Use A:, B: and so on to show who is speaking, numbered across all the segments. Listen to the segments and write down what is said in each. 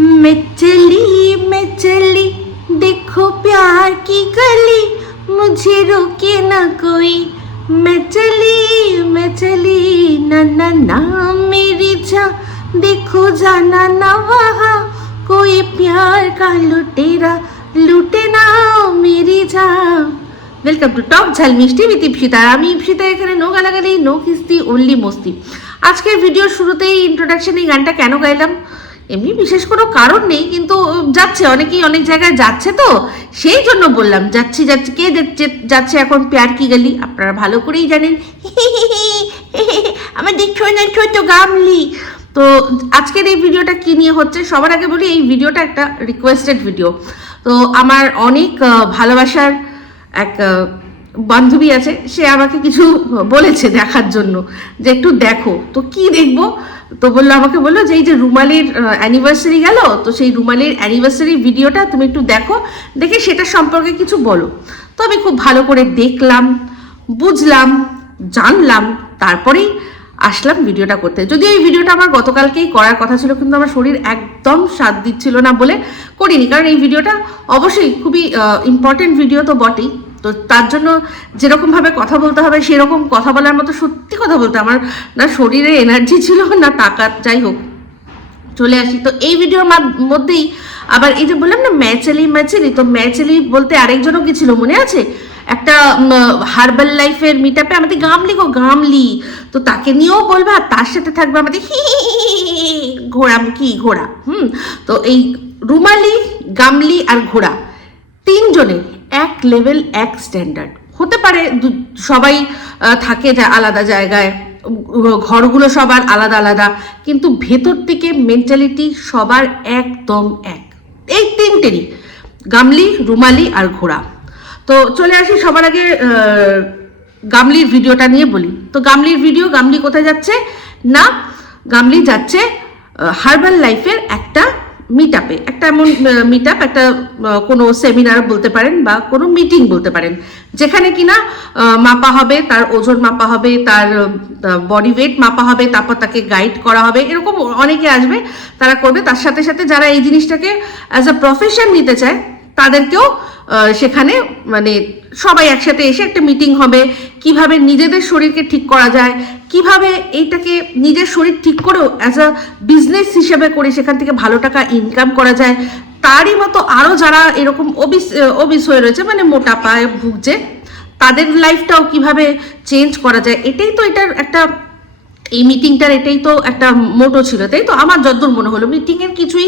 A: मैं चली मैं चली देखो प्यार की गली मुझे रोके ना कोई मैं चली मैं चली ना ना ना मेरी जान देखो जाना ना वहाँ कोई प्यार का लुटेरा लुटे ना मेरी जान ওয়েলকাম টু টক ঝাল মিষ্টি উইথ ইপসিতা আমি ইপসিতা এখানে নো গালাগালি নো কিস্তি অনলি মস্তি আজকের ভিডিওর শুরুতেই ইন্ট্রোডাকশন এই গানটা কেন গাইলাম এমনি বিশেষ কোনো কারণ নেই, কিন্তু যাচ্ছে, অনেকেই অনেক জায়গায় যাচ্ছে তো। সেই জন্য বললাম, যাচ্ছি যাচ্ছি, কে যাচ্ছে যাচ্ছে এখন প্যার কি গেলি? আপনারা ভালো করেই জানেন। আমার আমাদের ছোনা ছোট গামলি। তো আজকের এই ভিডিওটা কি নিয়ে হচ্ছে? সবার আগে বলি, এই ভিডিওটা একটা রিকোয়েস্টেড ভিডিও তো আমার অনেক ভালোবাসার এক বান্ধবী আছে, সে আমাকে কিছু বলেছে দেখার জন্য, যে একটু দেখো। তো কি দেখব? তো বলল, আমাকে বলল যে এই যে রুমালির অ্যানিভার্সারি গেল, তো সেই রুমালির অ্যানিভার্সারি ভিডিওটা তুমি একটু দেখো, দেখে সেটা সম্পর্কে কিছু বলো। তো আমি খুব ভালো করে দেখলাম, বুঝলাম, জানলাম, তারপরেই আসলাম ভিডিওটা করতে। যদিও এই ভিডিওটা আমার গতকালকেই করার কথা ছিল, কিন্তু আমার শরীর একদম সাথ দিচ্ছিল না বলে করিনি, কারণ এই ভিডিওটা অবশ্যই খুবই ইম্পর্টেন্ট ভিডিও তো বটেই। তো তার জন্য যেরকমভাবে কথা বলতে হবে, সেরকম কথা বলার মতো সত্যি কথা বলতে আমার না শরীরে এনার্জি ছিল, না তাকাত, যাই হোক, চলে আসি। তো এই ভিডিওর মাধ- মধ্যেই আবার এই যে বললাম না, ম্যাচেলি ম্যাচেলি, তো ম্যাচেলি বলতে আরেকজনও কি ছিল মনে আছে? একটা হার্বাল লাইফের মিট আপে আমাদের গামলি গো গামলি তো তাকে নিয়েও বলবা আর তার সাথে থাকবে আমাদের হি হি হি হি হি হি ঘোড়া কি, ঘোড়া, হুম? তো এই রুমালি গামলি আর ঘোড়া, তিনজনে এক লেভেল এক স্ট্যান্ডার্ড হতে পারে সবাই থাকে যা আলাদা জায়গায় ঘরগুলো সবার আলাদা আলাদা, কিন্তু ভেতর থেকে মেন্টালিটি সবার একদম এক। এই তিনটেরই, গামলি, রুমালি আর ঘোড়া। তো চলে আসি সবার আগে গামলির ভিডিওটা নিয়ে বলি। তো গামলির ভিডিও গামলি কোথায় যাচ্ছে? না, গামলি যাচ্ছে হার্বাল লাইফের একটা মিট আপে একটা এমন মিট আপ একটা কোনো সেমিনার বলতে পারেন বা কোনো মিটিং বলতে পারেন। যেখানে কিনা মাপা হবে, তার ওজন মাপা হবে, তার বডি ওয়েট মাপা হবে, তারপর তাকে গাইড করা হবে। এরকম অনেকে আসবে, তারা করবে। তার সাথে সাথে যারা এই জিনিসটাকে অ্যাজ আ প্রফেশন নিতে চায়, তাদেরকেও সেখানে মানে সবাই একসাথে এসে একটা মিটিং হবে। কীভাবে নিজেদের শরীরকে ঠিক করা যায়, কীভাবে এইটাকে নিজের শরীর ঠিক করেও অ্যাজ আ বিজনেস হিসেবে করে সেখান থেকে ভালো টাকা ইনকাম করা যায়। তারই মতো আরও যারা এরকম অবিস অবিস হয়ে রয়েছে মানে মোটাপায় ভুগছে, তাদের লাইফটাও কীভাবে চেঞ্জ করা যায়, এটাই তো এটার একটা এই মিটিংটার এটাই তো একটা মোটো ছিল, তাই তো? আমার যতদূর মনে হলো। মিটিংয়ের কিছুই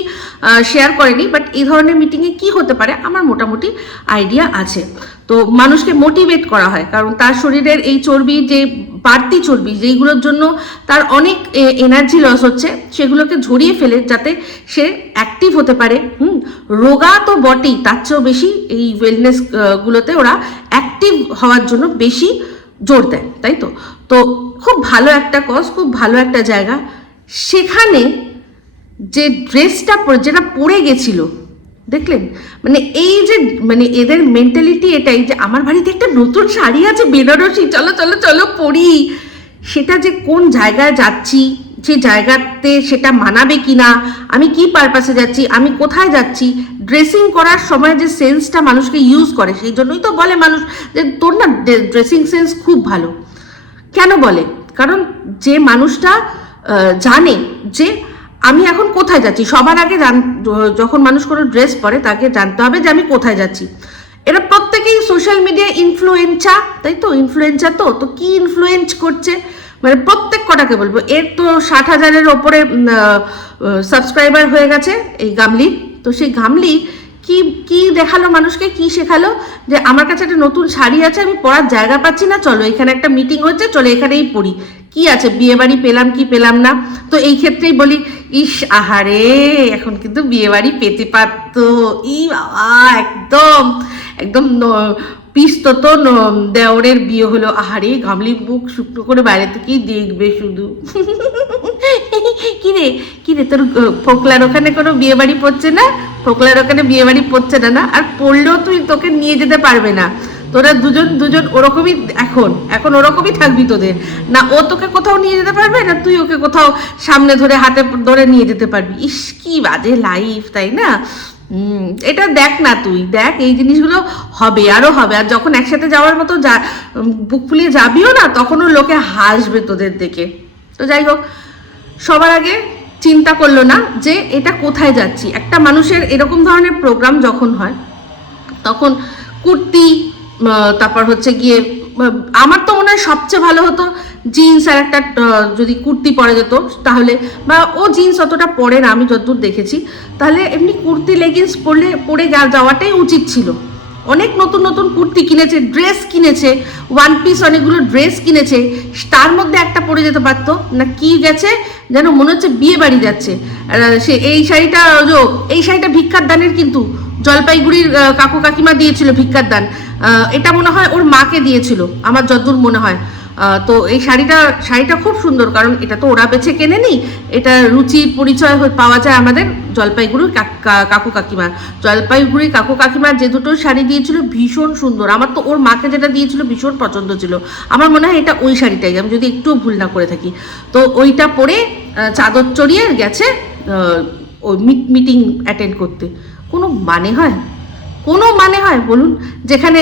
A: শেয়ার করেনি বাট এই ধরনের মিটিংয়ে কি হতে পারে? আমার মোটামুটি আইডিয়া আছে। তো মানুষকে মোটিভেট করা হয়, কারণ তার শরীরের এই চর্বি, যে বাড়তি চর্বি, যেইগুলোর জন্য তার অনেক এনার্জি লস হচ্ছে, সেগুলোকে ঝরিয়ে ফেলে যাতে সে অ্যাক্টিভ হতে পারে। হুম? রোগা তো বটেই, তার চেয়েও বেশি এই ওয়েলনেস গুলোতে ওরা অ্যাক্টিভ হওয়ার জন্য বেশি জোর দেন তাই তো? তো খুব ভালো একটা কজ খুব ভালো একটা জায়গা। সেখানে যে ড্রেসটা যেটা পরে গেছিল, দেখলেন? মানে এই যে মানে এদের মেন্টালিটি এটাই যে আমার বাড়িতে একটা নতুন শাড়ি আছে, বেনারসি, চলো চলো চলো, পরি। সেটা যে কোন জায়গায় যাচ্ছি সেই জায়গাতে সেটা মানাবে কি না আমি কি পারপাসে যাচ্ছি, আমি কোথায় যাচ্ছি ড্রেসিং করার সময় যে সেন্সটা মানুষকে ইউজ করে, সেই জন্যই তো বলে মানুষ যে তোর না ড্রেসিং সেন্স খুব ভালো। কেন বলে? কারণ যে মানুষটা জানে যে আমি এখন কোথায় যাচ্ছি, সবার আগে জান- যখন মানুষ কোনো ড্রেস পরে, তাকে জানতে হবে যে আমি কোথায় যাচ্ছি। এরা প্রত্যেকেই সোশ্যাল মিডিয়া ইনফ্লুয়েঞ্চা তাই তো? ইনফ্লুয়েন্সা তো? তো কি ইনফ্লুয়েন্স করছে? মানে প্রত্যেক কটাকে বলব। এর তো ষাট হাজারের ওপরে সাবস্ক্রাইবার হয়ে গেছে এই গামলি। তো সেই গামলি কি কি দেখাল মানুষকে, কি শেখালো? যে আমার কাছে একটা নতুন শাড়ি আছে, আমি পরার জায়গা পাচ্ছি না, চলো এখানে একটা মিটিং হচ্ছে, চলো এখানেই পড়ি। কি আছে? বিয়ে বাড়ি পেলাম কি পেলাম না? তো এই ক্ষেত্রেই বলি, ইস, আহারে, এখন কিন্তু বিয়ে বাড়ি পেতে পারতো। ই বাবা, একদম একদম ন- পিস্তো তো, ন- দেওরের বিয়ে হলো, আহারে গামলি মুখ শুকনো করে বাইরে থেকেই দেখবে শুধু। কিরে কিরে, তোর ফোকলার ওখানে কোনো বিয়ে বাড়ি পড়ছে না? ফোকলার ওখানে বিয়ে বাড়ি পড়ছে না না? আর পড়লেও তুই তোকে নিয়ে যেতে পারবে না। তোরা দুজন দুজন ওরকমই, এখন এখন ওরকমই থাকবি তোদের। না, ও তোকে কোথাও নিয়ে যেতে পারবে, না তুই ওকে কোথাও সামনে ধরে, হাতে ধরে নিয়ে যেতে পারবি? ইস, কি বাজে লাইফ তাই না? হুম, এটা দেখ না তুই, দেখ এই জিনিসগুলো হবে, আরও হবে। আর যখন একসাথে যাওয়ার মতো যা বুক ফুলিয়ে যাবিও না, তখনও লোকে হাসবে তোদের দেখে। তো যাই হোক, সবার আগে চিন্তা করল না যে এটা কোথায় যাচ্ছি। একটা মানুষের এরকম ধরনের প্রোগ্রাম যখন হয়, তখন কুর্তি তারপর হচ্ছে গিয়ে আমার তো মনে হয় সবচেয়ে ভালো হতো জিন্স আর একটা যদি কুর্তি পরে যেত তাহলে, বা ও জিন্স অতটা পরে না, আমি যতদূর দেখেছি। তাহলে এমনি কুর্তি লেগিংস পরলে, পরে যা- যাওয়াটাই উচিত ছিল। অনেক নতুন নতুন কুর্তি কিনেছে ড্রেস কিনেছে ওয়ান পিস অনেকগুলো ড্রেস কিনেছে, তার মধ্যে একটা পরে যেতে পারতো। না কি গেছে, যেন মনে হচ্ছে বিয়ে বাড়ি যাচ্ছে। সে এই শাড়িটা এই শাড়িটা ভিক্ষার দানের কিন্তু জলপাইগুড়ির কাকু কাকিমা দিয়েছিল ভিক্ষার দান। এটা মনে হয় ওর মাকে দিয়েছিল, আমার যতদূর মনে হয়। তো এই শাড়িটা শাড়িটা খুব সুন্দর, কারণ এটা তো ওরা বেছে কেনে নি এটা রুচির পরিচয় পাওয়া যায় আমাদের জলপাইগুড়ির কাকু কাকিমার জলপাইগুড়ির কাকু কাকিমার যে দুটো শাড়ি দিয়েছিল ভীষণ সুন্দর। আমার তো ওর মাকে যেটা দিয়েছিল ভীষণ পছন্দ ছিল। আমার মনে হয় এটা ওই শাড়িটাই, আমি যদি একটু ভুল না করে থাকি। তো ওইটা পরে চাদর চড়িয়ে গেছে ওই মিটিং অ্যাটেন্ড করতে। কোনো মানে হয়? কোনো মানে হয়? বলুন, যেখানে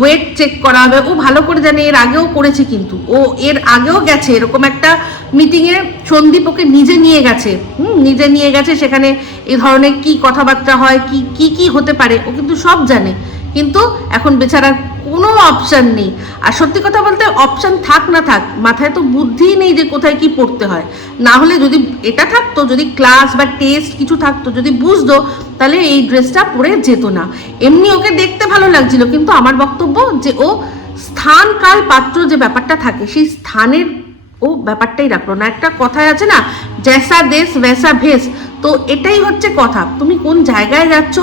A: ওয়েট চেক করা হবে। ও ভালো করে জানে, এর আগেও করেছে কিন্তু। ও এর আগেও গেছে, এরকম একটা মিটিংয়ে সন্দীপ ওকে নিজে নিয়ে গেছে। হুম, নিজে নিয়ে গেছে, সেখানে এ ধরনের কি কথাবার্তা হয়, কি কি কি হতে পারে, ও কিন্তু সব জানে। কিন্তু এখন বেচারার কোনো অপশান নেই। আর সত্যি কথা বলতে অপশান থাক না থাক, মাথায় তো বুদ্ধিই নেই যে কোথায় কি পড়তে হয়। না হলে যদি এটা থাকতো, যদি ক্লাস বা টেস্ট কিছু থাকতো, যদি বুঝতো, তাহলে এই ড্রেসটা পরে যেত না। এমনি ওকে দেখতে ভালো লাগছিল, কিন্তু আমার বক্তব্য যে ও স্থান কাল পাত্র যে ব্যাপারটা থাকে, সেই স্থানের ও ব্যাপারটাই রাখল না। একটা কথায় আছে না জ্যাসা দেশ ভ্যাসা ভেস। তো এটাই হচ্ছে কথা। তুমি কোন জায়গায় যাচ্ছ,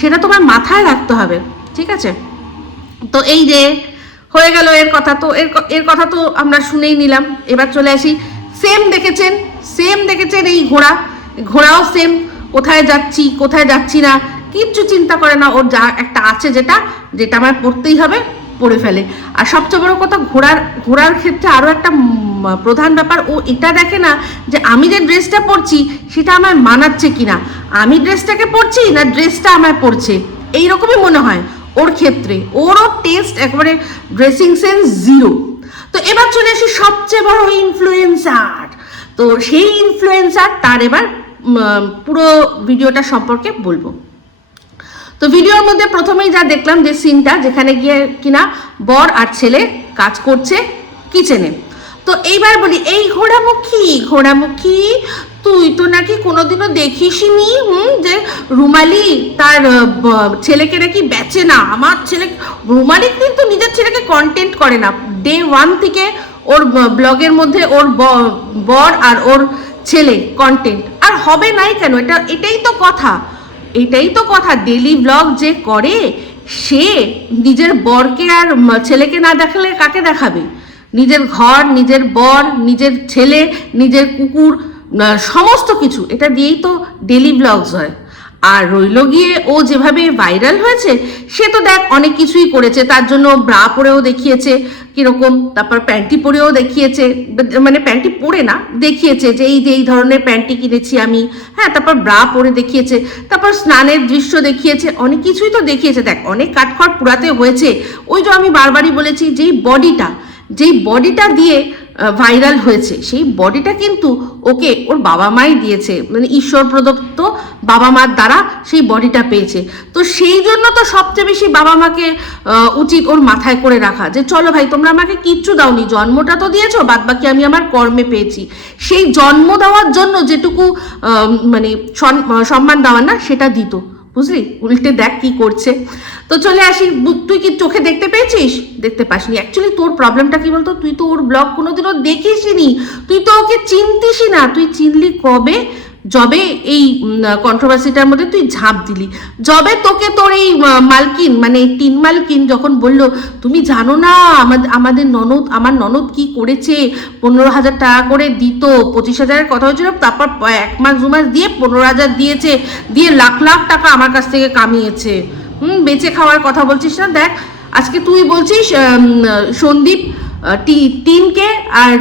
A: সেটা তোমার মাথায় রাখতে হবে। ঠিক আছে? তো এই যে, হয়ে গেল এর কথা। তো এর এর কথা তো আমরা শুনেই নিলাম। এবার চলে আসি। সেম দেখেছেন? সেম দেখেছেন এই ঘোড়া। ঘোড়াও সেম কোথায় যাচ্ছি কোথায় যাচ্ছি না, কিচ্ছু চিন্তা করে না। ওর যা একটা আছে যেটা যেটা আমার পড়তেই হবে, পড়ে ফেলে। আর সবচেয়ে বড় কথা, ঘোড়ার ঘোড়ার ক্ষেত্রে আরও একটা প্রধান ব্যাপার, ও এটা দেখে না যে আমি যে ড্রেসটা পরছি, সেটা আমার মানাচ্ছে কিনা। আমি ড্রেসটাকে পরছি না ড্রেসটা আমায় পড়ছে এইরকমই মনে হয়। ওর ক্ষেত্রে, ওরও টেস্ট একেবারে ড্রেসিং সেন্স জিরো তো এবার চলে আসি সবচেয়ে বড় ইনফ্লুয়েন্সার তো সেই ইনফ্লুয়েন্সার তার এবার পুরো ভিডিওটা সম্পর্কে বলব। তো ভিডিওর মধ্যে প্রথমেই যা দেখলাম যে সিনটা যেখানে গিয়ে কিনা বর আর ছেলে কাজ করছে কিচেনে তো এইবার বলি, এই ঘোড়ামুখী ঘোড়ামুখী, তুই তো নাকি কোনোদিনও দেখিসনি, হুম, যে রুমালি তার ছেলেকে নাকি বেচে না। আমার ছেলে, রুমালি কিন্তু নিজের ছেলেকে কন্টেন্ট করে না। ডে ওয়ান থেকে ওর ব্লগের মধ্যে ওর বর আর ওর ছেলে কন্টেন্ট আর হবে নাই কেন? এটা, এটাই তো কথা। এটাই তো কথা। ডেলি ব্লগ যে করে, সে নিজের বরকে আর ছেলেকে না দেখালে কাকে দেখাবে? নিজের ঘর, নিজের বর, নিজের ছেলে, নিজের কুকুর সমস্ত কিছু। এটা দিয়েই তো ডেলি ব্লগস হয়। আর রইল গিয়ে ও যেভাবে ভাইরাল হয়েছে, সে তো দেখ অনেক কিছুই করেছে। তার জন্য ব্রা পরেও দেখিয়েছে, কীরকম, তারপর প্যান্টি পরেও দেখিয়েছে। মানে প্যান্টি পরে না, দেখিয়েছে যে এই যে এই ধরনের প্যান্টি কিনেছি আমি। হ্যাঁ তারপর ব্রা পরে দেখিয়েছে, তারপর স্নানের দৃশ্য দেখিয়েছে, অনেক কিছুই তো দেখিয়েছে। দেখ, অনেক কাঠখড় পুরাতে হয়েছে। ওই যে আমি বারবারই বলেছি, যেই বডিটা যেই বডিটা দিয়ে ভাইরাল হয়েছে, সেই বডিটা কিন্তু ওকে ওর বাবা মাই দিয়েছে মানে ঈশ্বর প্রদত্ত বাবা মার দ্বারা সেই বডিটা পেয়েছে। তো সেই জন্য তো সবচেয়ে বেশি বাবা মাকে উচিত ওর মাথায় করে রাখা, যে চলো ভাই, তোমরা আমাকে কিচ্ছু দাওনি, জন্মটা তো দিয়েছ বাদ বাকি আমি আমার কর্মে পেয়েছি। সেই জন্ম দেওয়ার জন্য যেটুকু মানে সম্মান দেওয়ার না, সেটা দিত। বুঝলি? উল্টে দেখ কি করছে। তো চলে আসি তুই কি চোখে দেখতে পেয়েছিস? দেখতে পাসনি। অ্যাকচুয়ালি তোর প্রবলেমটা কি বলতো? তুই তো ওর ব্লগ কোনোদিনও দেখিসনি। তুই তো ওকে চিনতিসই না। তুই চিনলি কবে? যবে এই কন্ট্রোভার্সিটার মধ্যে তুই ঝাঁপ দিলি। যবে তোকে তোর এই মালকিন মানে তিন মালকিন যখন বলল, তুমি জানো না আমাদের আমাদের ননদ, আমার ননদ কি করেছে? পনেরো হাজার টাকা করে দিত, পঁচিশ হাজারের কথা হয়েছিল, তারপর এক মাস, দু মাস দিয়ে পনেরো হাজার দিয়েছে, দিয়ে লাখ লাখ টাকা আমার কাছ থেকে কামিয়েছে। হুম, বেঁচে খাওয়ার কথা বলছিস না, দেখ, আজকে তুই বলছিস সন্দীপ টিনকে আর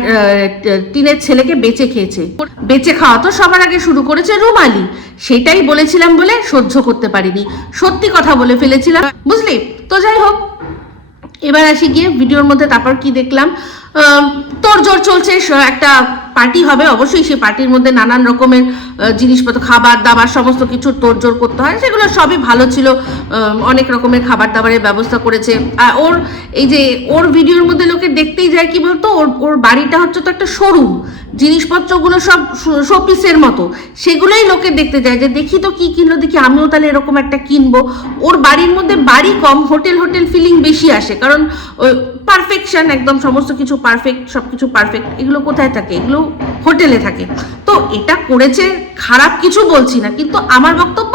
A: টিনের ছেলেকে বেঁচে খেয়েছে। বেঁচে খাওয়া তো সবার আগে শুরু করেছে রুমালি। সেটাই বলেছিলাম বলে সহ্য করতে পারিনি। সত্যি কথা বলে ফেলেছিলাম। বুঝলি? তো যাই হোক, এবার আসি গিয়ে ভিডিওর মধ্যে, তারপর কি দেখলাম? তোর জোর চলছে একটা পার্টি হবে। অবশ্যই সেই পার্টির মধ্যে নানান রকমের জিনিসপত্র, খাবার দাবার, সমস্ত কিছু তোড়জোড় করতে হয়। সেগুলো সবই ভালো ছিল। অনেক রকমের খাবার দাবারের ব্যবস্থা করেছে। আর ওর, এই যে, ওর ভিডিওর মধ্যে লোকে দেখতেই যায়, কি বলতো? ওর ওর বাড়িটা হচ্ছে তো একটা শোরুম। জিনিসপত্রগুলো সব শোপিসের মতো। সেগুলোই লোকে দেখতে যায় যে, দেখি তো কি কিনলো, দেখি আমিও তাহলে এরকম একটা কিনবো। ওর বাড়ির মধ্যে বাড়ি কম, হোটেল হোটেল ফিলিং বেশি আসে। কারণ পারফেকশন একদম, সমস্ত কিছু পারফেক্ট সব কিছু পারফেক্ট এগুলো কোথায় থাকে? এগুলো হোটেলে থাকে। তো এটা করেছে, খারাপ কিছু বলছি না, কিন্তু আমার বক্তব্য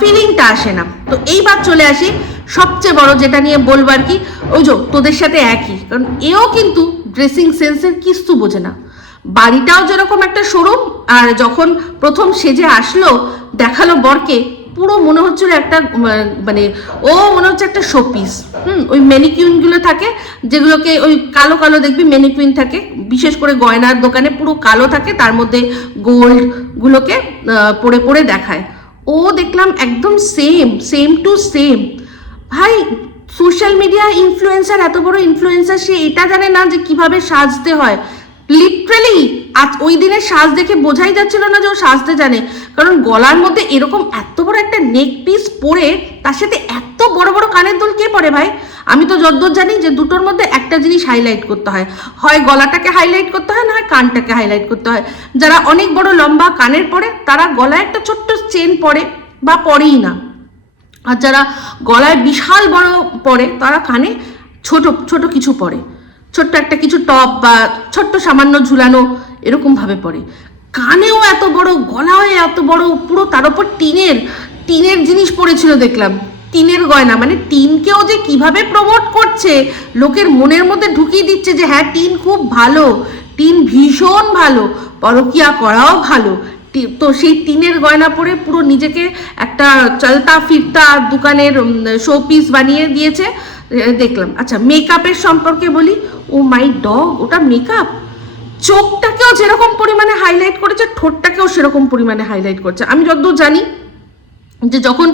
A: ফিলিংটা আসে না। তো এইবার চলে আসি, সবচেয়ে বড় যেটা নিয়ে বলব আর কি, ওই যে, তোদের সাথে একই। কারণ এও কিন্তু ড্রেসিং সেন্সের কিস্তু বোঝে না। বাড়িটাও যেরকম একটা শোরুম আর যখন প্রথম সেজে আসলো দেখাল বরকে পুরো মনে হচ্ছিল একটা মানে ও মনে হচ্ছে একটা শোপিস হুম ওই ম্যানিকুইনগুলো থাকে যেগুলোকে ওই কালো কালো দেখবি ম্যানিকুইন থাকে বিশেষ করে গয়নার দোকানে পুরো কালো থাকে তার মধ্যে গোল্ড গুলোকে আহ, পরে পরে দেখায়। ও দেখলাম একদম সেম সেম টু সেম ভাই সোশ্যাল মিডিয়া ইনফ্লুয়েন্সার এত বড় ইনফ্লুয়েন্সার সে এটা জানে না যে কীভাবে সাজতে হয়। লিটারালি আজ ওই দিনের সাজ দেখে বোঝাই যাচ্ছিল না যে ও সাজতে জানে। কারণ গলার মধ্যে এরকম এত বড় একটা নেক পিস পরে, তার সাথে এত বড় বড় কানের দুল কে পরে ভাই? আমি তো যদ্দূর জানি যে দুটোর মধ্যে একটা জিনিস হাইলাইট করতে হয়। হয় গলাটাকে হাইলাইট করতে হয় না হয় কানটাকে হাইলাইট করতে হয়। যারা অনেক বড় লম্বা কানের পরে, তারা গলায় একটা ছোট্ট চেন পরে বা পরেই না। আর যারা গলায় বিশাল বড় পরে, তারা কানে ছোট ছোট কিছু পরে। ছোট্ট একটা কিছু টপ বা ছোট্ট সামান্য ঝুলানো এরকম ভাবে পরে। কানেও এত বড় গলাও এত বড়, পুরো তার উপর টিনের টিনের জিনিস পড়েছিল দেখলাম। টিনের গয়না মানে টিনকেও যে কীভাবে প্রমোট করছে, লোকের মনের মধ্যে ঢুকিয়ে দিচ্ছে যে হ্যাঁ টিন খুব ভালো, টিন ভীষণ ভালো, পরকিয়া করাও ভালো। তো সেই টিনের গয়না পরে পুরো নিজেকে একটা চলতা ফিরতা দোকানের শো পিস বানিয়ে দিয়েছে। দেখলাম। আচ্ছা মেকআপের সম্পর্কে বলি। ও মাই ডগ ওটা মেকআপ চোখটাকেও যেরকম পরিমাণে হাইলাইট করেছে, ঠোঁটটাকেও সেরকম পরিমাণে হাইলাইট করছে। আমি যতদূর জানি যে যখন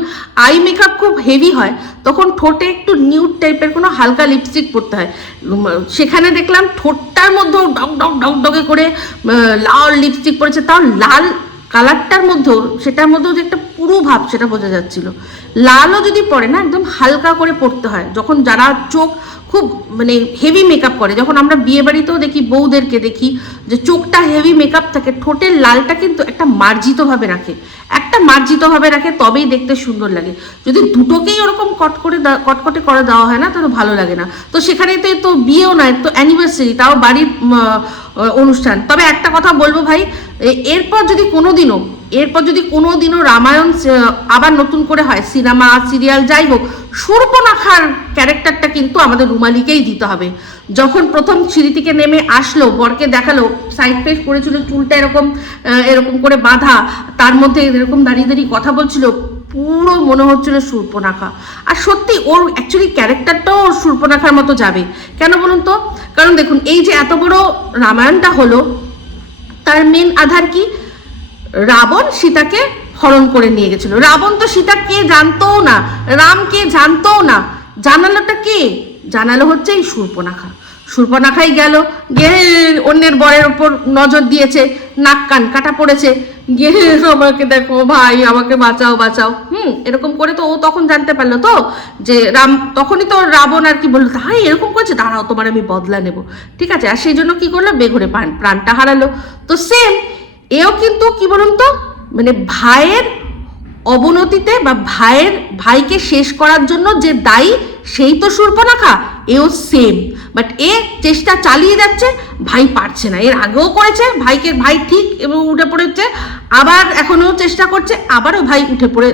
A: আই মেকআপ খুব হেভি হয়, তখন ঠোঁটে একটু নিউড টাইপের কোনো হালকা লিপস্টিক পরতে হয়। সেখানে দেখলাম ঠোঁটটার মধ্যেও ডক ডক ডক ডকে করে লাল লিপস্টিক পরেছে। তাও লাল কালারটার মধ্যেও, সেটার মধ্যেও যে একটা পুরো ভাব সেটা বোঝা যাচ্ছিল। লালও যদি পরে না, একদম হালকা করে পড়তে হয়। যখন যারা চোখ খুব মানে হেভি মেকআপ করে। যখন আমরা বিয়ে বাড়িতেও দেখি, বউদেরকে দেখি, যে চোখটা হেভি মেকআপ থাকে, ঠোঁটের লালটা কিন্তু একটা মার্জিতভাবে রাখে। একটা মার্জিতভাবে রাখে, তবেই দেখতে সুন্দর লাগে। যদি দুটোকেই ওরকম কট করে কটকটে করে দেওয়া হয় না, তাহলে ভালো লাগে না। তো সেখানে তো তো বিয়েও নয়, তো অ্যানিভার্সারি তাও বাড়ির অনুষ্ঠান। তবে একটা কথা বলব ভাই এরপর যদি কোনোদিনও এরপর যদি কোনো দিনও রামায়ণ আবার নতুন করে হয়, সিনেমা, সিরিয়াল, যাই হোক, সূর্পনাখার ক্যারেক্টারটা কিন্তু আমাদের রুমালিকেই দিতে হবে। যখন প্রথম সিঁড়ি থেকে নেমে আসলো, বরকে দেখাল সাইড ফেস করেছিল, চুলটা এরকম এরকম করে বাঁধা, তার মধ্যে এরকম দাঁড়িয়ে দাঁড়িয়ে কথা বলছিল, পুরো মনে হচ্ছিল সূর্পনাখা। আর সত্যি, ওর অ্যাকচুয়ালি ক্যারেক্টারটাও ওর সূর্পনাখার মতো যাবে। কেন বলুন তো? কারণ দেখুন, এই যে এত বড় রামায়ণটা হলো, তার মেন আধার কি? রাবণ সীতাকে হরণ করে নিয়ে গেছিল। রাবণ তো সীতা কে জানতোও না, রাম কে জানতোও না। জানালোটা কে? জানালো হচ্ছে এই সূর্পনাখা সূর্পনাখাই গেল গিয়ে অন্যের বরের ওপর নজর দিয়েছে, নাক কান কাটা পড়েছে। গিয়ে আমাকে দেখো ভাই, আমাকে বাঁচাও বাঁচাও। হুম, এরকম করে তো ও তখন জানতে পারল তো, যে রাম, তখনই তো রাবণ আর কি বলল, তাই এরকম করেছে? দাঁড়াও, তোমার আমি বদলা নেব। ঠিক আছে, আর সেই জন্য কি করল? বেঘরে প্রাণ, প্রাণটা হারালো। তো সেম এও কিন্তু কি বলুন তো মানে ভাইয়ের অবনতিতে বা ভাইয়ের, ভাইকে শেষ করার জন্য যে দায়ী, সেই তো সূর্পনাখা, এও সেম বাট এ চেষ্টা চালিয়ে যাচ্ছে, ভাই পারছে না। এর আগেও করেছে, ভাইকে, ভাই ঠিক এবং উঠে পড়েছে, আবার এখনও চেষ্টা করছে, আবারও ভাই উঠে পড়ে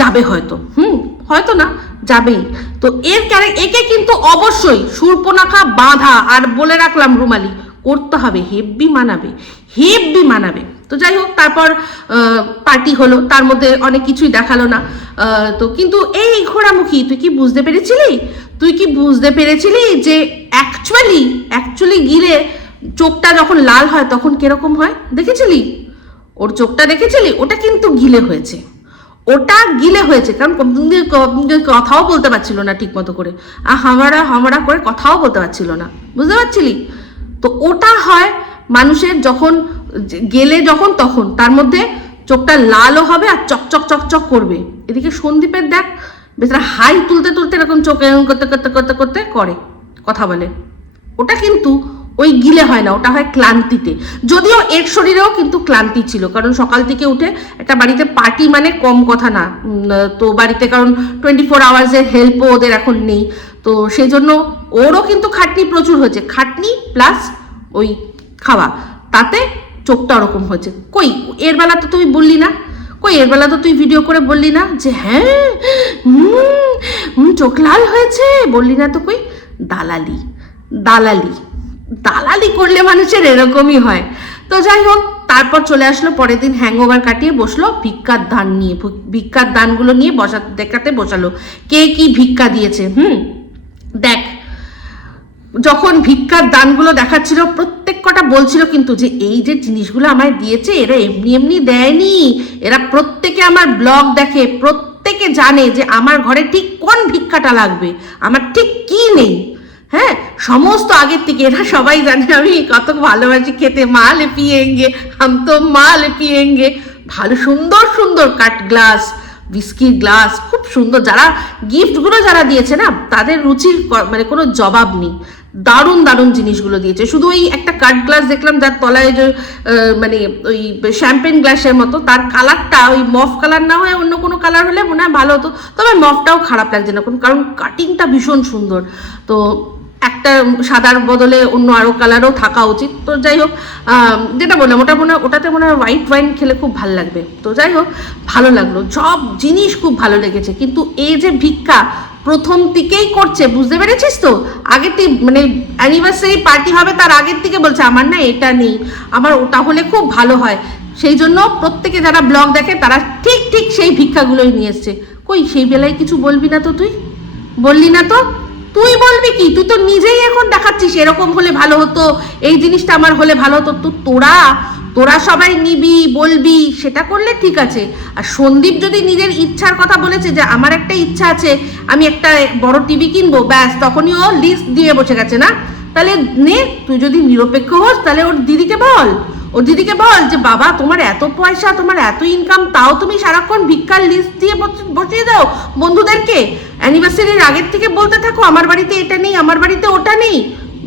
A: যাবে হয়তো। হুম, হয়তো না, যাবেই। তো এর ক্যারে, একে কিন্তু অবশ্যই সূর্পনাখা বাঁধা, আর বলে রাখলাম রুমালি, করতে হবে, হেব্বি মানাবে হেব্বি মানাবে। তো যাই হোক, তারপর পার্টি হলো, তার মধ্যে অনেক কিছুই দেখাল না। তো কিন্তু এই ঘোড়ামুখী, তুই কি বুঝতে পেরেছিলি? তুই কি বুঝতে পেরেছিলি যে অ্যাকচুয়ালি অ্যাকচুয়ালি গিলে চোখটা যখন লাল হয়, তখন কীরকম হয়? দেখেছিলি? ওর চোখটা দেখেছিলি? ওটা কিন্তু গিলে হয়েছে। ওটা গিলে হয়েছে, কারণ কথাও বলতে পারছিল না ঠিক মতো করে। আর হামারা হামারা করে কথাও বলতে পারছিল না। বুঝতে পারছিলি? তো ওটা হয় মানুষের যখন গেলে যখন তখন, তার মধ্যে চোখটা লালও হবে আর চকচক চকচক করবে। এদিকে সন্দীপের দেখ, বেচারা হাই তুলতে তুলতে এরকম চোখ এরকম করতে করতে করতে করতে করে, কথা বলে। ওটা কিন্তু ওই গিলে হয় না, ওটা হয় ক্লান্তিতে। যদিও এর শরীরেও কিন্তু ক্লান্তি ছিল, কারণ সকাল থেকে উঠে একটা বাড়িতে পার্টি মানে কম কথা না। তো বাড়িতে কারণ টোয়েন্টি ফোর আওয়ার্সের হেল্পও ওদের এখন নেই। তো সেই জন্য ওরও কিন্তু খাটনি প্রচুর হয়েছে, খাটনি প্লাস ওই খাওয়া। তাতে চোখটা ওরকম হয়েছে। কই এর বেলা তো তুই বললি না? কই এর বেলা তো তুই ভিডিও করে বললি না যে হ্যাঁ হুম, চোখ লাল হয়েছে? বললি না তো কই? দালালি দালালি দালালি করলে মানুষের এরকমই হয়। তো যাই হোক তারপর চলে আসলো পরের দিন হ্যাংওভার কাটিয়ে বসল ভিক্ষার দান নিয়ে ভিক্ষার দানগুলো নিয়ে বসা দেখাতে বসালো। কে কি ভিক্ষা দিয়েছে হুম? দেখ যখন ভিক্ষার দানগুলো দেখাচ্ছিল, প্রত্যেক কটা বলছিল কিন্তু যে এই যে জিনিসগুলো আমায় দিয়েছে, এরা এমনি এমনি দেয়নি। এরা প্রত্যেকে আমার ব্লগ দেখে, প্রত্যেকে জানে যে আমার ঘরে ঠিক কোন ভিক্ষাটা লাগবে, আমার ঠিক কি নেই। হ্যাঁ সমস্ত আগের থেকে এরা সবাই জানে আমি কত ভালোবাসি, খেতে মাল পিয়েঙ্গে হাম তো মাল পিয়েঙ্গে ভালো সুন্দর সুন্দর কাট গ্লাস বিস্কির গ্লাস, খুব সুন্দর। যারা গিফটগুলো যারা দিয়েছে না, তাদের রুচির মানে কোনো জবাব নেই। দারুণ দারুণ জিনিসগুলো দিয়েছে। শুধু ওই একটা কাট গ্লাস দেখলাম, যার তলায় যে মানে ওই শ্যাম্পেন গ্লাসের মতো, তার কালারটা ওই মফ কালার না হয় অন্য কোনো কালার হলে মনে হয় ভালো হতো, তবে মফটাও খারাপ লাগছে না কারণ কাটিংটা ভীষণ সুন্দর। তো একটা সাদার বদলে অন্য আরও কালারও থাকা উচিত। তো যাই হোক যেটা বললাম, ওটা মনে ওটাতে মনে হয় হোয়াইট ওয়াইন খেলে খুব ভালো লাগবে। তো যাই হোক, ভালো লাগল। সব জিনিস খুব ভালো লেগেছে। কিন্তু এই যে ভিক্ষা প্রথম থেকেই করছে, বুঝতে পেরেছিস তো? থেকে মানে অ্যানিভার্সারি পার্টি হবে তার আগের থেকে বলছে, আমার না এটা নেই, আমার ওটা হলে খুব ভালো হয়। সেই জন্য প্রত্যেকে যারা ব্লগ দেখে তারা ঠিক ঠিক সেই ভিক্ষাগুলোই নিয়ে এসছে। কই, সেই বেলায় কিছু বলবি না তো তুই? বললি না তো? তুই বলবি কি? তুই তো নিজেই এখন দেখাচ্ছিস, এরকম হলে ভালো হতো, এই জিনিসটা আমার হলে ভালো হতো। তো তোরা তোরা সবাই নিবি, বলবি, সেটা করলে ঠিক আছে। আর সন্দীপ যদি নিজের ইচ্ছার কথা বলেছে যে আমার একটা ইচ্ছা আছে, আমি একটা বড় টিভি কিনবো, ব্যাস, তখনই ও লিস্ট দিয়ে বসে গেছে, না? তাহলে নে, তুই যদি নিরপেক্ষ হোস, তাহলে ওর দিদিকে বল। ওর দিদিকে বল যে, বাবা, তোমার এত পয়সা, তোমার এত ইনকাম তাও তুমি সারাক্ষণ ভিক্ষার লিস্ট দিয়ে বসিয়ে দাও বন্ধুদেরকে। অ্যানিভার্সারির আগের থেকে বলতে থাকো, আমার বাড়িতে এটা নেই, আমার বাড়িতে ওটা নেই।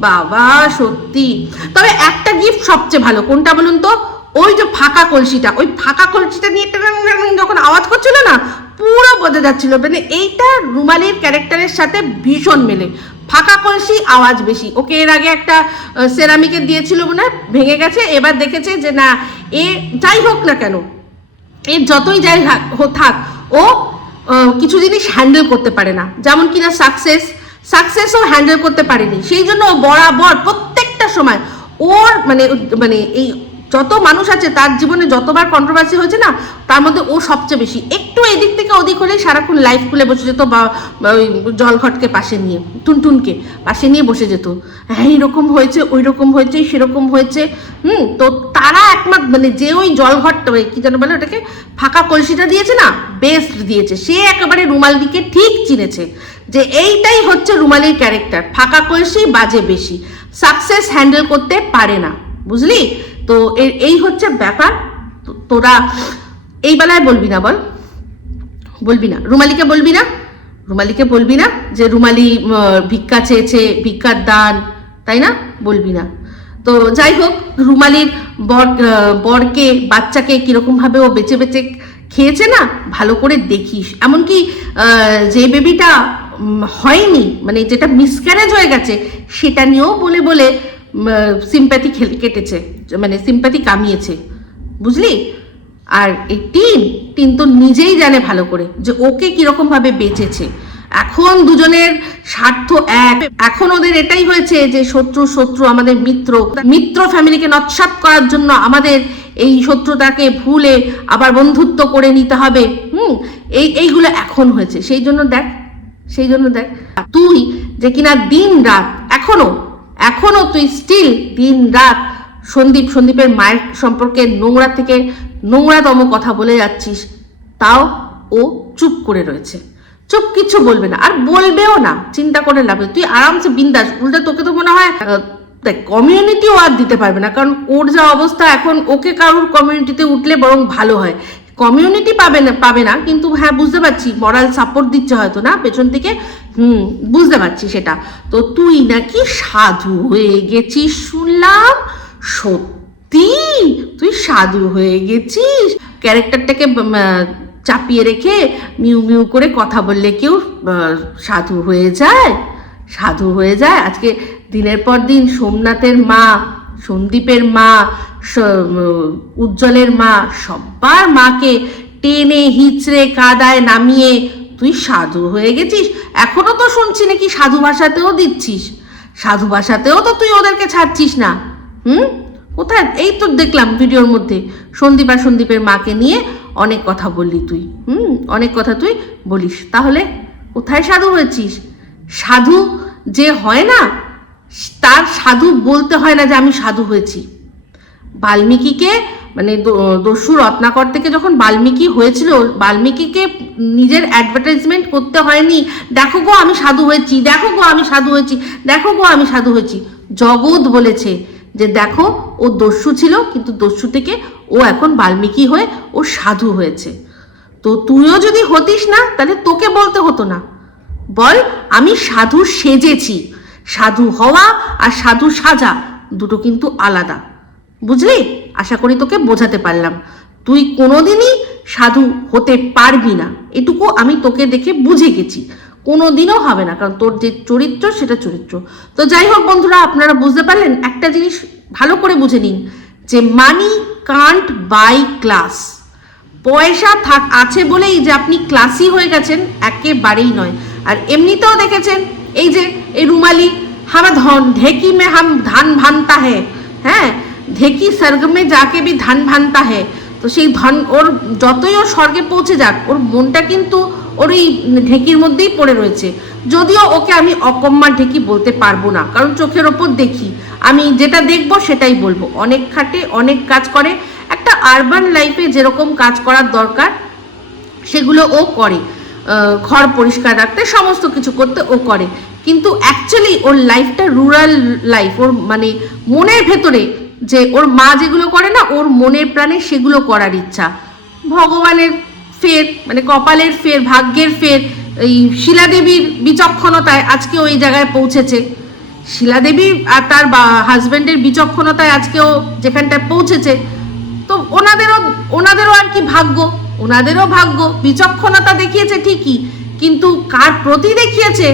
A: বাবা, সত্যি। তবে একটা গিফট সবচেয়ে ভালো, কোনটা বলুন তো? ওই যে ফাঁকা কলসিটা, ওই ফাঁকা কলসিটা নিয়ে যখন আওয়াজ করছিল না, পুরো বোঝা যাচ্ছিল মানে এইটা রুমালির ক্যারেক্টারের সাথে ভীষণ মেলে। ফাঁকা কলসি, আওয়াজ বেশি। ওকে এর আগে একটা সেরামিকের দিয়েছিল মনে ভেঙে গেছে, এবার দেখেছে যে না, এ যাই হোক না কেন এর যতই যাই থাক, ও কিছু জিনিস হ্যান্ডেল করতে পারে না। যেমন কিনা সাকসেস সাকসেসও হ্যান্ডেল করতে পারেনি। সেই জন্য বরাবর প্রত্যেকটা সময় ওর মানে মানে এই যত মানুষ আছে, তার জীবনে যতবার কন্ট্রোভার্সি হয়েছে না, তার মধ্যে ও সবচেয়ে বেশি। একটু এদিক থেকে ওদিক হলেই সারাক্ষণ লাইফ খুলে বসে যেত বা ওই জলঘটকে পাশে নিয়ে, টুনটুনকে পাশে নিয়ে বসে যেত। হ্যাঁ এইরকম হয়েছে ওই রকম হয়েছে, সেরকম হয়েছে। হুম, তো তারা একমাত্র মানে যে ওই জলঘটটা ওই কি যেন বলে ওটাকে, ফাঁকা কলসিটা দিয়েছে না বেস্ট দিয়েছে। সে একেবারে রুমালিকে ঠিক চিনেছে। যে এইটাই হচ্ছে রুমালির ক্যারেক্টার। ফাঁকা কলসি, বাজে বেশি। সাকসেস হ্যান্ডেল করতে পারে না। বুঝলি? তো এই হচ্ছে ব্যাপার। তোরা এই বেলায় বলবি না বল। বলবি না। রুমালিকে বলবি না? রুমালিকে বলবি না যে রুমালি ভিক্ষা চেয়েছে, ভিক্ষার দান, তাই না? বলবি না। তো যাই হোক, রুমালির বর বরকে, বাচ্চাকে কীরকমভাবে ও বেঁচে বেঁচে খেয়েছে না? ভালো করে দেখিস। এমনকি যে বেবিটা হয়নি মানে যেটা মিসক্যারেজ হয়ে গেছে, সেটা নিয়েও বলে বলে সিম্প্যাথি কেটেছে মানে সিম্প্যাথি কামিয়েছে, বুঝলি? আর এই টিন টিন তো নিজেই জানে ভালো করে যে ওকে কীরকম ভাবে বেঁচেছে। এখন দুজনের স্বার্থ এক। এখন ওদের এটাই হয়েছে যে শত্রু শত্রু আমাদের মিত্র। মিত্র ফ্যামিলিকে নৎসাত করার জন্য আমাদের এই শত্রুতাকে ভুলে আবার বন্ধুত্ব করে নিতে হবে। হুম, এই, এইগুলো এখন হয়েছে। সেই জন্য দেখ সেই জন্য দেখ তুই যে কিনা দিন রাত, এখনও এখনও তুই স্টিল দিন রাত সন্দীপ, সন্দীপের মায়ের সম্পর্কে নোংরা থেকে নোংরাতম কথা বলে যাচ্ছিস, তাও ও চুপ করে রয়েছে। চুপ কিছু বলবে না, আর বলবেও না, চিন্তা করে লাভ তুই আরামসে বিন্দাস, উল্টা তোকে তো মনে হয় দেখ কমিউনিটিও আর দিতে পারবে না, কারণ ওর যা অবস্থা, এখন ওকে কারোর কমিউনিটিতে উঠলে বরং ভালো হয়। কমিউনিটি পাবে না পাবে না, কিন্তু হ্যাঁ বুঝতে পারছি মরাল সাপোর্ট দিচ্ছে হয়তো না, পেছন থেকে, হুম, বুঝতে পারছি সেটা। তো তুই নাকি সাধু হয়ে গেছিস শুনলাম, সত্যি? তুই সাধু হয়ে গেছিস? ক্যারেক্টারটাকে চাপিয়ে রেখে মিউ মিউ করে কথা বললে কেউ সাধু হয়ে যায়? সাধু হয়ে যায়। আজকে দিনের পর দিন সোমনাথের মা, সন্দীপের মা উজ্জ্বলের মা সব্বার মাকে টেনে হিচড়ে কাদায় নামিয়ে, তুই সাধু হয়ে গেছিস? এখনও তো শুনছি নাকি সাধু ভাষাতেও দিচ্ছিস? সাধু ভাষাতেও তো তুই ওদেরকে ছাড়ছিস না? হুম? কোথায়? এই তো দেখলাম ভিডিওর মধ্যে। সন্দীপ আর সন্দীপের মাকে নিয়ে অনেক কথা বললি তুই। হুম? অনেক কথা তুই বলিস। তাহলে কোথায় সাধু হয়েছিস? সাধু যে হয় না, তার সাধু বলতে হয় না যে আমি সাধু হয়েছি। বাল্মীকিকে মানে দস্যু রত্নাকর থেকে যখন বাল্মীকি হয়েছিল, বাল্মীকিকে নিজের অ্যাডভার্টাইজমেন্ট করতে হয়নি। দেখো গো, আমি সাধু হয়েছি, দেখো গো, আমি সাধু হয়েছি, দেখো গো, আমি সাধু হয়েছি। জগৎ বলেছে যে দেখো, ও দস্যু ছিল, কিন্তু দস্যু থেকে ও এখন বাল্মীকি হয়ে ও সাধু হয়েছে। তো তুইও যদি হতিস না, তাহলে তোকে বলতে হতো না। বল, আমি সাধু সেজেছি। সাধু হওয়া আর সাধু সাজা দুটো কিন্তু আলাদা। বুঝলি? আশা করি তোকে বোঝাতে পারলাম। তুই কোনোদিনই সাধু হতে পারবি না। এটুকু আমি তোকে দেখে বুঝে গেছি। কোনোদিনও হবে না, কারণ তোর যে চরিত্র, সেটা চরিত্র। তো যাই হোক বন্ধুরা, আপনারা বুঝতে পারলেন, একটা জিনিস ভালো করে বুঝে নিন, যে মানি কান্ট বাই ক্লাস পয়সা থাক, আছে বলেই যে আপনি ক্লাসি হয়ে গেছেন, একেবারেই নয়। আর এমনিতেও দেখেছেন, এই যে, এই রুমালি হামা ধন ঢেকি মে হাম ধান ভানতা হ্যাঁ? ঢেকি স্বর্গ যাকে ভি ধান ভানতা হ্যাঁ তো সেই ধন ওর যতই ও স্বর্গে পৌঁছে যাক, ওর মনটা কিন্তু ওর এই ঢেকির মধ্যেই পড়ে রয়েছে। যদিও ওকে আমি অকম্মা ঢেকি বলতে পারব না, কারণ চোখের ওপর দেখি। আমি যেটা দেখব সেটাই বলব। অনেক খাটে অনেক কাজ করে। একটা আরবান লাইফে যেরকম কাজ করার দরকার, সেগুলো ও করে। ঘর পরিষ্কার রাখতে সমস্ত কিছু করতে ও করে। কিন্তু অ্যাকচুয়ালি ওর লাইফটা রুরাল লাইফ ওর মানে মনের ভেতরে যে ওর মা যেগুলো করে না, ওর মনের প্রাণে সেগুলো করার ইচ্ছা। ভগবানের ফের মানে কপালের ফের, ভাগ্যের ফের, এই শিলাদেবীর বিচক্ষণতায় আজকে ওই জায়গায় পৌঁছেছে। শিলাদেবী আর তার হাজবেন্ডের বিচক্ষণতায় আজকেও যেখানটায় পৌঁছেছে। তো ওনাদেরও ওনাদেরও আর কি ভাগ্য, ওনাদেরও ভাগ্য। বিচক্ষণতা দেখিয়েছে ঠিকই, কিন্তু কার প্রতি দেখিয়েছে,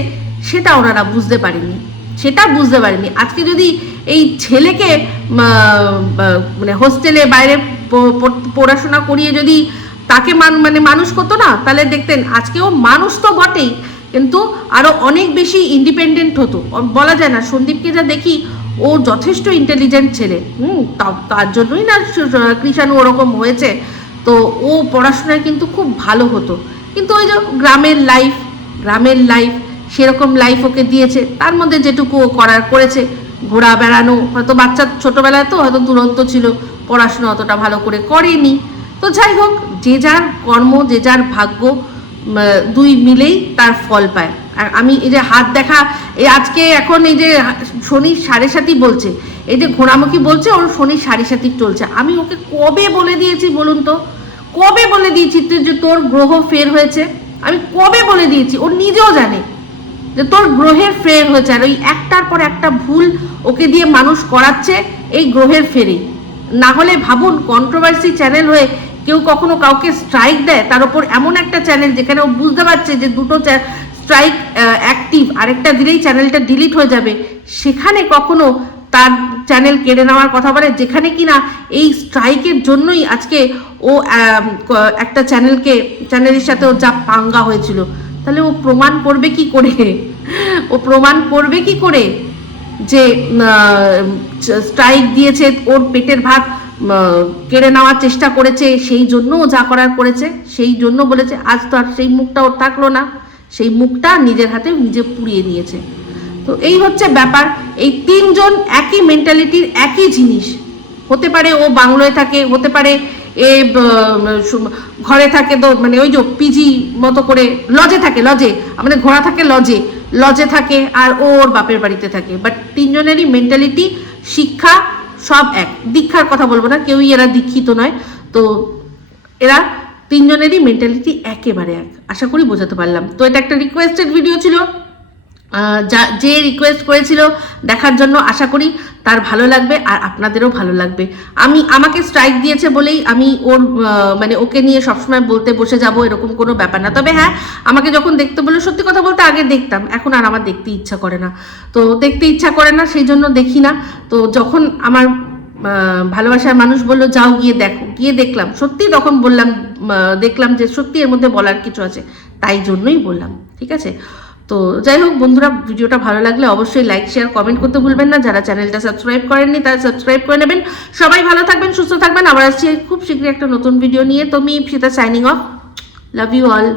A: সেটা ওনারা বুঝতে পারেনি সেটা বুঝতে পারেনি। আজকে যদি এই ছেলেকে মানে হোস্টেলে বাইরে পড়াশোনা করিয়ে যদি তাকে মান মানে মানুষ করতো না, তাহলে দেখতেন আজকেও মানুষ তো বটেই, কিন্তু আরও অনেক বেশি ইন্ডিপেন্ডেন্ট হতো। বলা যায় না, সন্দীপকে যা দেখি, ও যথেষ্ট ইন্টেলিজেন্ট ছেলে। হুম তার জন্যই না কৃষাণু ওরকম হয়েছে। তো ও পড়াশোনায় কিন্তু খুব ভালো হতো। কিন্তু ওই যে গ্রামের লাইফ গ্রামের লাইফ সেরকম লাইফ ওকে দিয়েছে। তার মধ্যে যেটুকু ও করার করেছে, ঘোরা বেড়ানো, হয়তো বাচ্চা ছোটবেলায় তো হয়তো দুরন্ত ছিল, পড়াশোনা অতটা ভালো করে করেনি। তো যাই হোক, যে যার কর্ম, যে যার ভাগ্য দুই মিলেই তার ফল পায়। আর আমি এই যে হাত দেখা, এই আজকে এখন এই যে শনি সাড়ে সাতই বলছে, এই যে ঘোড়ামুখী বলছে, ওর শনি সাড়ে সাতই চলছে। আমি ওকে কবে বলে দিয়েছি বলুন তো? কবে বলে দিয়েছি তুই যে তোর গ্রহ ফের হয়েছে? আমি কবে বলে দিয়েছি? ও নিজেও জানে। যে তোর গ্রহের ফের হয়েছে, আর ওই একটার পর একটা ভুল ওকে দিয়ে মানুষ করাচ্ছে, এই গ্রহের ফেরেই। না হলে ভাবুন কন্ট্রোভার্সি চ্যানেল হয়ে কেউ কখনো কাউকে স্ট্রাইক দেয়, তার উপর এমন একটা চ্যানেল যেখানে ও বুঝতে পারছে যে দুটো স্ট্রাইক অ্যাক্টিভ আরেকটা দিলেই চ্যানেলটা ডিলিট হয়ে যাবে। সেখানে কখনো তার চ্যানেল কেড়ে নেওয়ার কথা বলে, যেখানে কিনা এই স্ট্রাইকের জন্যই আজকে ও একটা চ্যানেলকে চ্যানেলের সাথে ও যা পাঙ্গা হয়েছিল। তাহলে ও প্রমাণ করবে কি করে? ও প্রমাণ করবে কি করে যে স্ট্রাইক দিয়েছে, ওর পেটের ভাত কেড়ে নেওয়ার চেষ্টা করেছে, সেই জন্য ও যা করার করেছে, সেই জন্য বলেছে, আজ তো আর সেই মুখটা ওর থাকল না। সেই মুখটা নিজের হাতে নিজে পুড়িয়ে নিয়েছে। তো এই হচ্ছে ব্যাপার। এই তিনজন একই মেন্টালিটির একই জিনিস। হতে পারে ও বাংলোয় থাকে, হতে পারে এ ঘরে থাকে তো মানে ওই যে পিজি মতো করে লজে থাকে, লজে। আমাদের ঘোড়া থাকে লজে। লজে থাকে আর ও ওর বাপের বাড়িতে থাকে। বাট তিনজনেরই মেন্টালিটি শিক্ষা, সব এক। দীক্ষার কথা বলব না, কেউই এরা দীক্ষিত নয়। তো এরা তিনজনেরই মেন্টালিটি একেবারে এক। আশা করি বোঝাতে পারলাম। তো এটা একটা রিকোয়েস্টেড ভিডিও ছিল। যা, যে রিকোয়েস্ট করেছিল দেখার জন্য আশা করি তার ভালো লাগবে আর আপনাদেরও ভালো লাগবে। আমি, আমাকে স্ট্রাইক দিয়েছে বলেই আমি ওর মানে ওকে নিয়ে সবসময় বলতে বসে যাব এরকম কোনো ব্যাপার না। তবে হ্যাঁ আমাকে যখন দেখতে বলে সত্যি কথা বলতে আগে দেখতাম, এখন আর আমার দেখতে ইচ্ছা করে না। তো দেখতে ইচ্ছা করে না, সেই জন্য দেখি না। তো যখন আমার ভালোবাসার মানুষ বলল, যাও গিয়ে দেখো। গিয়ে দেখলাম, সত্যি তখন বললাম দেখলাম যে সত্যি এর মধ্যে বলার কিছু আছে, তাই জন্যই বললাম, ঠিক আছে? তো যাই হোক, বন্ধুরা, ভিডিওটা ভালো লাগলে অবশ্যই লাইক শেয়ার কমেন্ট করতে ভুলবেন না। যারা চ্যানেলটা সাবস্ক্রাইব করেননি, তারা সাবস্ক্রাইব করে নেবেন। সবাই ভালো থাকবেন, সুস্থ থাকবেন। আবার আসছি খুব শীঘ্রই একটা নতুন ভিডিও নিয়ে। তুমি Sita signing off love you all